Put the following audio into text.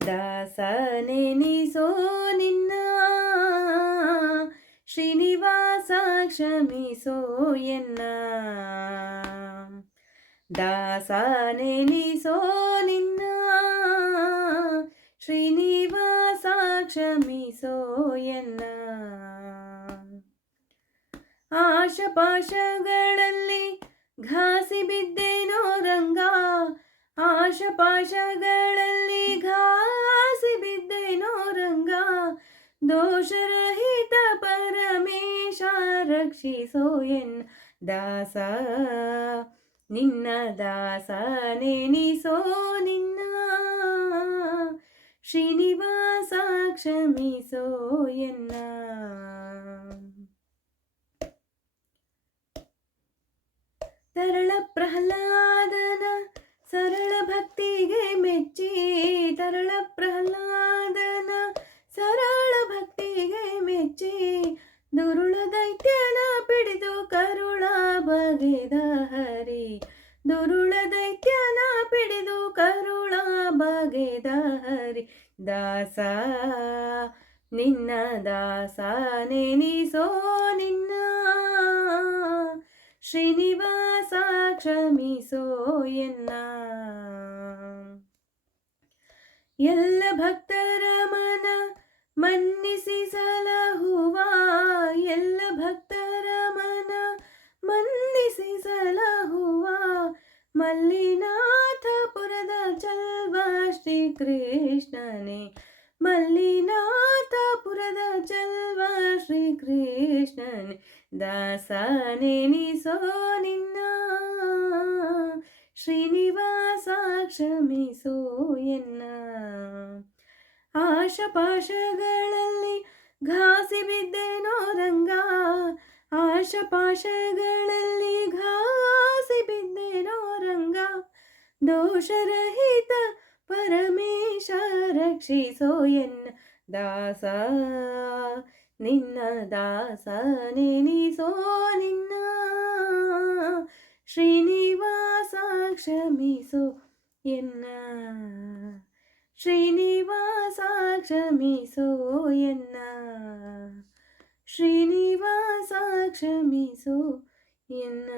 ದಾಸ ನೆನಿಸೋ ನಿನ್ನ ಶ್ರೀನಿವಾಸ ಕ್ಷಮಿಸೋ ಎನ್ನ ದಾಸ ನೆನಿಸೋ ನಿನ್ನ ಶ್ರೀನಿವಾಸ ಕ್ಷಮಿಸೋ ಎನ್ನ ಆಶಪಾಶಗಳಲ್ಲಿ ಘಾಸಿ ಬಿದ್ದೇನೋ ರಂಗ ಆಶಪಾಶಗಳಲ್ಲಿ ಘಾಸಿ ಬಿದ್ದೇನೋ ರಂಗ ದೋಷರಹಿತ ಪರಮೇಶ ರಕ್ಷಿಸೋ ಎನ್ನ ದಾಸ ನಿನ್ನ ದಾಸ ನೆನಿಸೋ ನಿನ್ನ ಶ್ರೀನಿವಾಸ ಕ್ಷಮಿಸೋ ಎನ್ನ ತರಳ ಪ್ರಹ್ಲಾದನ ಸರಳ ಭಕ್ತಿಗೆ ಮೆಚ್ಚಿ ತರಳ ಪ್ರಹ್ಲಾದನ ಸರಳ ಭಕ್ತಿಗೆ ಮೆಚ್ಚಿ ದುರುಳ ದೈತ್ಯನ ಪಿಡಿದು ಕರುಳ ಬಗೆದ ಹರಿ ದುರುಳ ದೈತ್ಯನ ಪಿಡಿದು ಕರುಳ ಬಗೆದ ಹರಿ ದಾಸ ನಿನ್ನ ದಾಸ ನೆನಿಸೋ ನಿನ್ನ ಶ್ರೀನಿವಾಸ ಕ್ಷಮಿಸೋ ಎನ್ನ ಎಲ್ಲ ಭಕ್ತರ ಮನ ಮನ್ನಿಸಿ ಸಲಹುವ ಎಲ್ಲ ಭಕ್ತರ ಮನ ಮನ್ನಿಸಿ ಸಲಹುವ ಮಲ್ಲಿನಾಥಪುರದ ಚಲ್ವ ಶ್ರೀಕೃಷ್ಣನೇ ಮಲ್ಲಿನಾಥಪುರದ ಚಲ್ವ ಶ್ರೀಕೃಷ್ಣನೇ ದಾಸ ನೆನಿಸೋ ನಿನ್ನ ಶ್ರೀನಿವಾಸ ಕ್ಷಮಿಸೋ ಎನ್ನ ಆಶಪಾಶಗಳಲ್ಲಿ ಘಾಸಿ ಬಿದ್ದೇನೋ ರಂಗ ಆಶಪಾಶಗಳಲ್ಲಿ ಘಾಸಿ ಬಿದ್ದೇನೋ ರಂಗ ದೋಷರಹಿತ ಪರಮೇಶ ರಕ್ಷಿಸೋ ಎನ್ನ ದಾಸ ನಿನ್ನ ದಾಸ ನೆನಿಸೋ ನಿನ್ನ ಶ್ರೀನಿವಾಸ ಕ್ಷಮಿಸೋ ಎನ್ನ ಶ್ರೀನಿವಾಸ ಕ್ಷಮಿಸೋ ಎನ್ನ ಶ್ರೀನಿವಾಸ ಕ್ಷಮಿಸೋ ಎನ್ನ